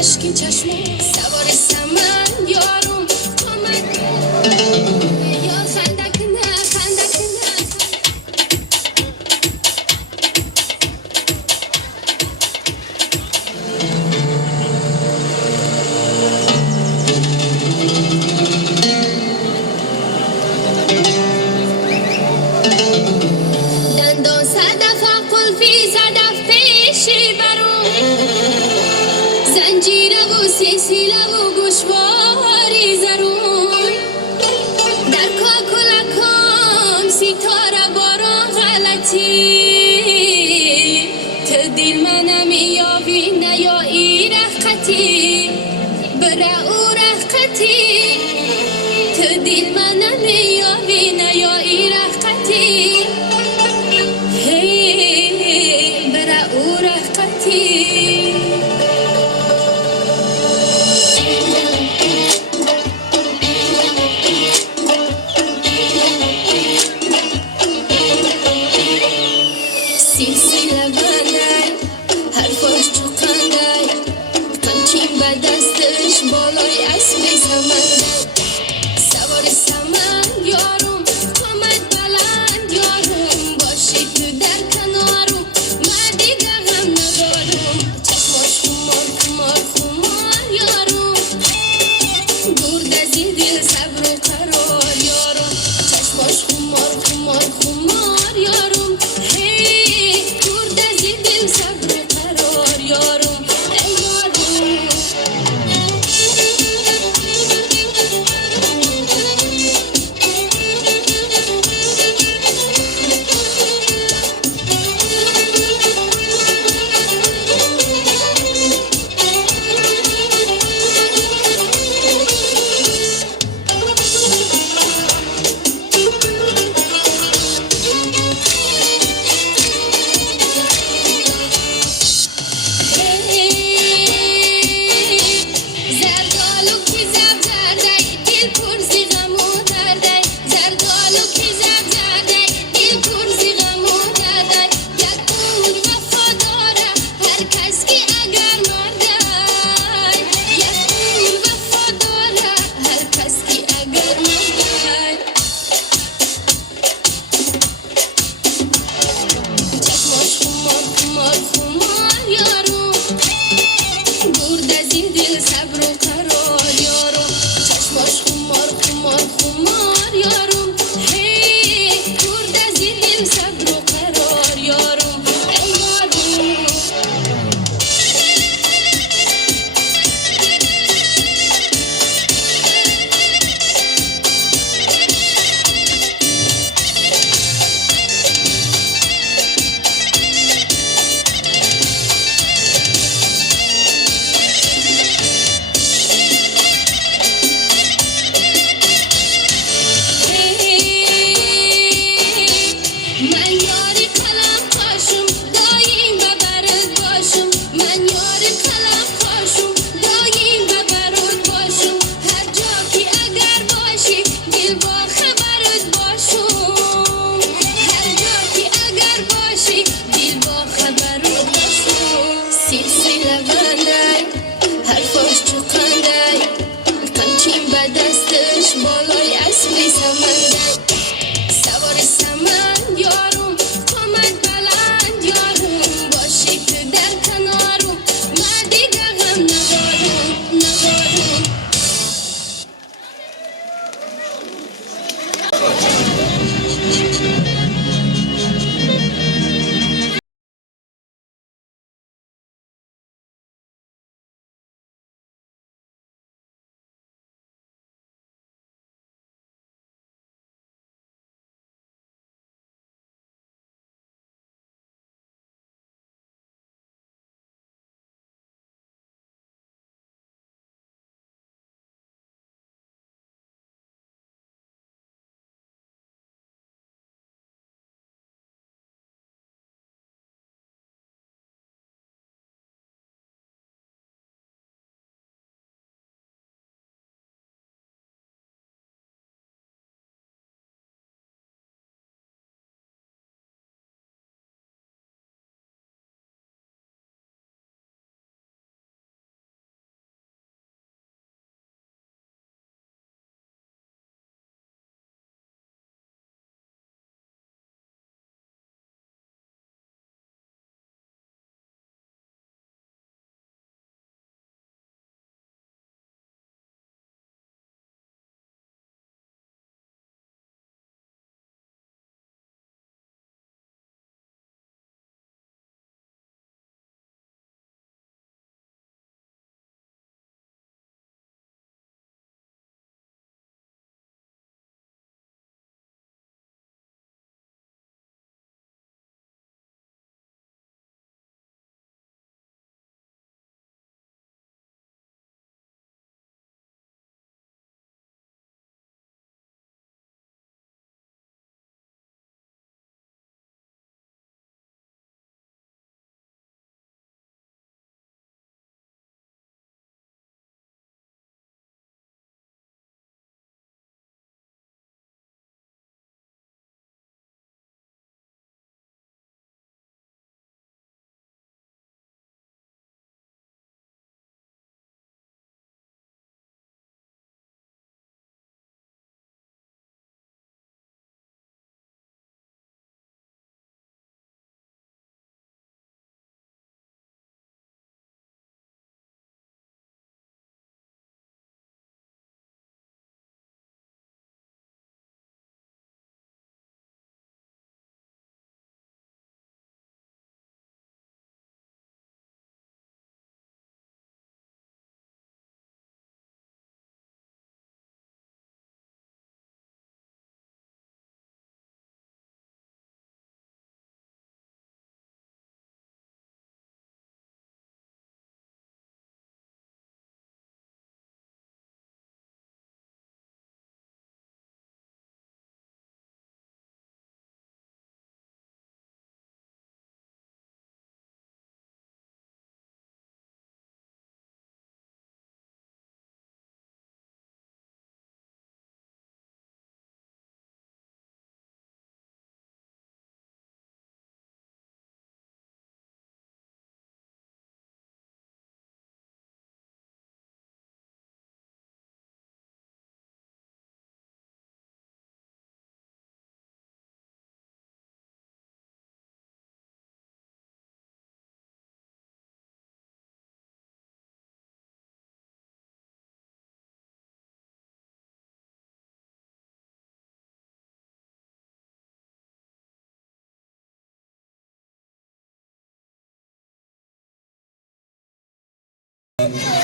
اشکی چشمو سوار سمن یارم آمد یا خندک نه خندک نه دندان صدف قلفی صدف پیشی برون زنجیره و سلسله و گوشواری زرون در کاکلکام ستاره باران غلطی تو دل منم یابی نیایی رختی برا او رختی تو دل منم یابی نیایی رختی هی برا او رختی سلسله بندای حرفاش چوکندای قمچین به دستش بالای اسب سمندای سوار سمن یارم آمد بلند یارم باشی تو در کنارم من دیگه غم ندارم چشماش خمار خمار خمار یارم برد از این دل صبر و قرار یارم چشماش خمار خمار خمار یارم صبر و قرار یارم ای یارم صبر و قرار یارم چشماش خمار خمار خمار یارم هی برد از این دل صبر و قرار یارم ای یارم من یاری قلم پاشم دایم ببرد باشم من یاری قلم پاشم دایم ببرد باشم هر جا که اگر باشی دل با خبرت باشم هر جا که اگر باشی دل با خبرت باشم سلسله بندای حرفاش چوکندای قمچین به دستش بالای اسب سمندای سوار سمن یارم آمد بلند یارم باشی تو در کنارم من دیگه غم ندارم میکنیم.